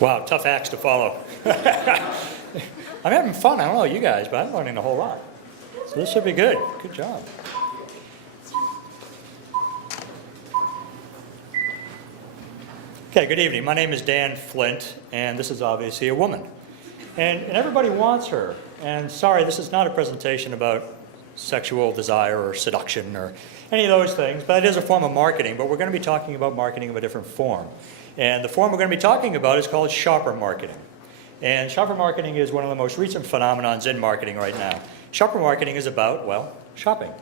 Wow, tough acts to follow. I'm having fun. I don't know you guys, but I'm learning a whole lot. So this should be good. Good job. Okay, good evening. My name is Dan Flint, and this is obviously a woman. And everybody wants her. And sorry, this is not a presentation about sexual desire or seduction or any of those things, but it is a form of marketing. But we're going to be talking about marketing of a different form. And the form we're going to be talking about is called shopper marketing. And shopper marketing is one of the most recent phenomenons in marketing right now. Shopper marketing is about, well, shopping.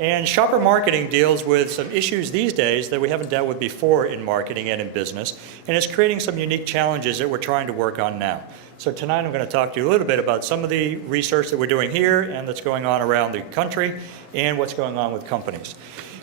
And shopper marketing deals with some issues these days that we haven't dealt with before in marketing and in business, and it's creating some unique challenges that we're trying to work on now. So tonight I'm going to talk to you a little bit about some of the research that we're doing here and that's going on around the country and what's going on with companies.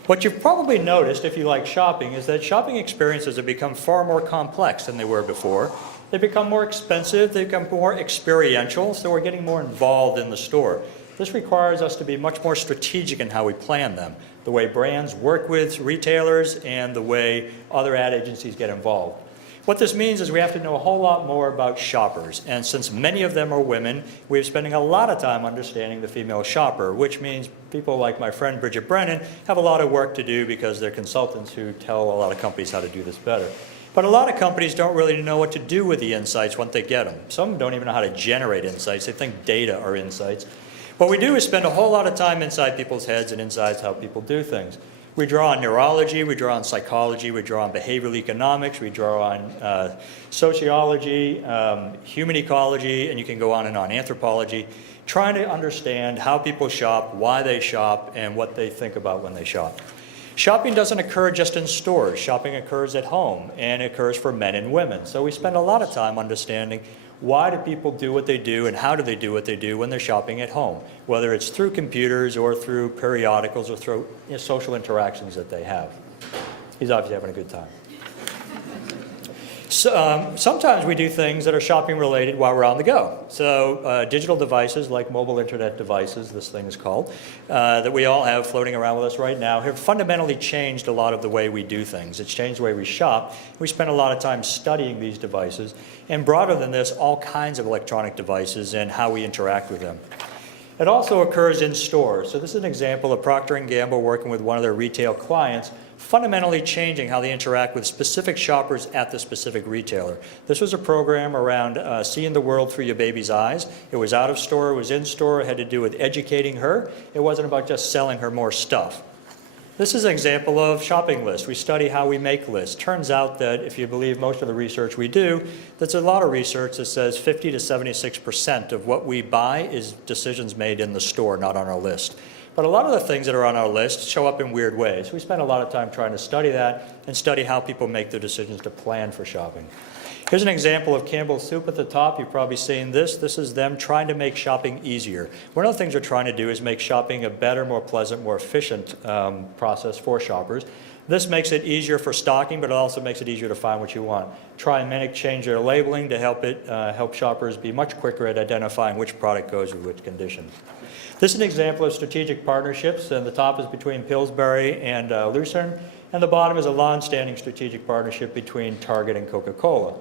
What you've probably noticed if you like shopping is that shopping experiences have become far more complex than they were before. They've become more expensive, they've become more experiential, so we're getting more involved in the store. This requires us to be much more strategic in how we plan them, the way brands work with retailers and the way other ad agencies get involved. What this means is we have to know a whole lot more about shoppers, and since many of them are women, we're spending a lot of time understanding the female shopper, which means people like my friend Bridget Brennan have a lot of work to do because they're consultants who tell a lot of companies how to do this better. But a lot of companies don't really know what to do with the insights once they get them. Some don't even know how to generate insights. They think data are insights. What we do is spend a whole lot of time inside people's heads and inside how people do things. We draw on neurology, we draw on psychology, we draw on behavioral economics, we draw on sociology, human ecology, and you can go on and on, anthropology, trying to understand how people shop, why they shop, and what they think about when they shop. Shopping doesn't occur just in stores. Shopping occurs at home, and it occurs for men and women. So we spend a lot of time understanding why do people do what they do and how do they do what they do when they're shopping at home, whether it's through computers or through periodicals or through social interactions that they have. He's obviously having a good time. So, sometimes we do things that are shopping related while we're on the go. So digital devices like mobile internet devices, this thing is called, that we all have floating around with us right now have fundamentally changed a lot of the way we do things. It's changed the way we shop. We spend a lot of time studying these devices, and broader than this, all kinds of electronic devices and how we interact with them. It also occurs in stores. So this is an example of Procter & Gamble working with one of their retail clients, fundamentally changing how they interact with specific shoppers at the specific retailer. This was a program around seeing the world through your baby's eyes. It was out of store, it was in store, it had to do with educating her. It wasn't about just selling her more stuff. This is an example of shopping lists. We study how we make lists. Turns out that if you believe most of the research we do, there's a lot of research that says 50 to 76% of what we buy is decisions made in the store, not on our list. But a lot of the things that are on our list show up in weird ways. We spend a lot of time trying to study that and study how people make their decisions to plan for shopping. Here's an example of Campbell's Soup at the top. You've probably seen this. This is them trying to make shopping easier. One of the things we're trying to do is make shopping a better, more pleasant, more efficient process for shoppers. This makes it easier for stocking, but it also makes it easier to find what you want. Try and change their labeling to help shoppers be much quicker at identifying which product goes with which condition. This is an example of strategic partnerships, and the top is between Pillsbury and Lucerne, and the bottom is a long-standing strategic partnership between Target and Coca-Cola.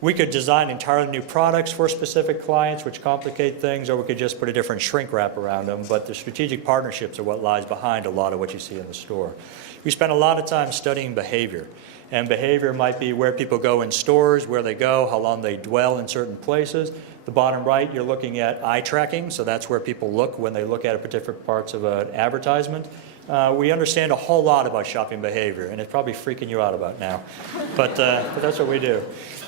We could design entirely new products for specific clients, which complicate things, or we could just put a different shrink wrap around them, but the strategic partnerships are what lies behind a lot of what you see in the store. We spend a lot of time studying behavior, and behavior might be where people go in stores, where they go, how long they dwell in certain places. The bottom right, you're looking at eye tracking, so that's where people look when they look at particular parts of an advertisement. We understand a whole lot about shopping behavior, and it's probably freaking you out about now, but that's what we do.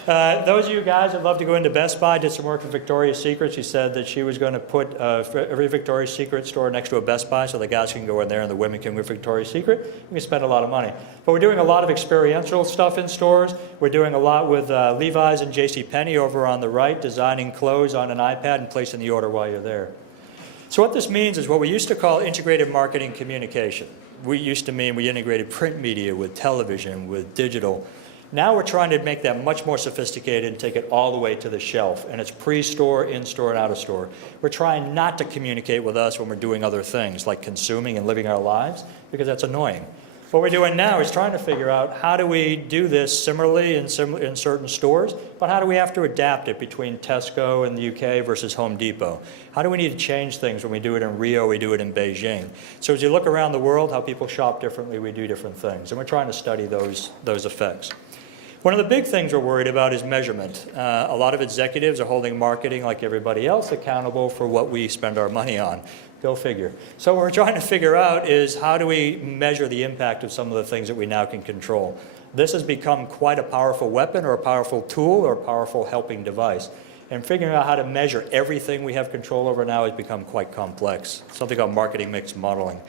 Those of you guys that love to go into Best Buy did some work with Victoria's Secret. She said that she was going to put every Victoria's Secret store next to a Best Buy so the guys can go in there and the women can go with Victoria's Secret. We spend a lot of money. But we're doing a lot of experiential stuff in stores. We're doing a lot with Levi's and JCPenney over on the right, designing clothes on an iPad and placing the order while you're there. So what this means is what we used to call integrated marketing communication. We used to mean we integrated print media with television, with digital. Now we're trying to make that much more sophisticated and take it all the way to the shelf. And it's pre-store, in-store, and out-of-store. We're trying not to communicate with us when we're doing other things, like consuming and living our lives, because that's annoying. What we're doing now is trying to figure out how do we do this similarly in certain stores, but how do we have to adapt it between Tesco in the UK versus Home Depot? How do we need to change things when we do it in Rio, we do it in Beijing? So as you look around the world, how people shop differently, we do different things, and we're trying to study those effects. One of the big things we're worried about is measurement. A lot of executives are holding marketing, like everybody else, accountable for what we spend our money on. Go figure. So what we're trying to figure out is how do we measure the impact of some of the things that we now can control. This has become quite a powerful weapon or a powerful tool or a powerful helping device. And figuring out how to measure everything we have control over now has become quite complex. Something called marketing mix modeling.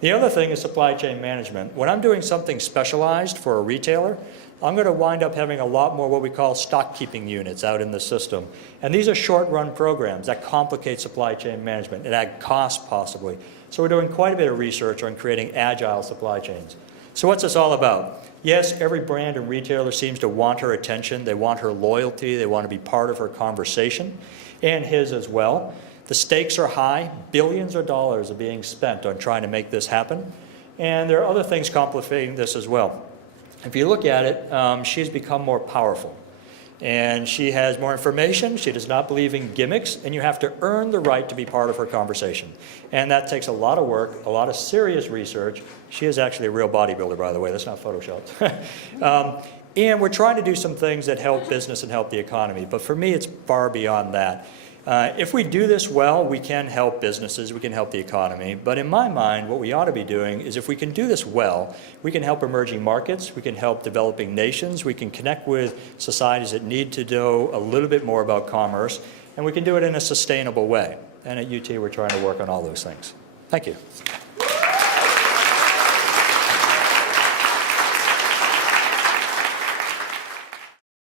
The other thing is supply chain management. When I'm doing something specialized for a retailer, I'm going to wind up having a lot more what we call stock keeping units out in the system. And these are short-run programs that complicate supply chain management and add cost possibly. So we're doing quite a bit of research on creating agile supply chains. So what's this all about? Yes, every brand and retailer seems to want her attention. They want her loyalty. They want to be part of her conversation, and his as well. The stakes are high. Billions of dollars are being spent on trying to make this happen. And there are other things complicating this as well. If you look at it, she's become more powerful. And she has more information. She does not believe in gimmicks. And you have to earn the right to be part of her conversation. And that takes a lot of work, a lot of serious research. She is actually a real bodybuilder, by the way. That's not photoshopped. And we're trying to do some things that help business and help the economy. But for me, it's far beyond that. If we do this well, we can help businesses, we can help the economy. But in my mind, what we ought to be doing is if we can do this well, we can help emerging markets, we can help developing nations, we can connect with societies that need to know a little bit more about commerce, and we can do it in a sustainable way. And at UT, we're trying to work on all those things. Thank you.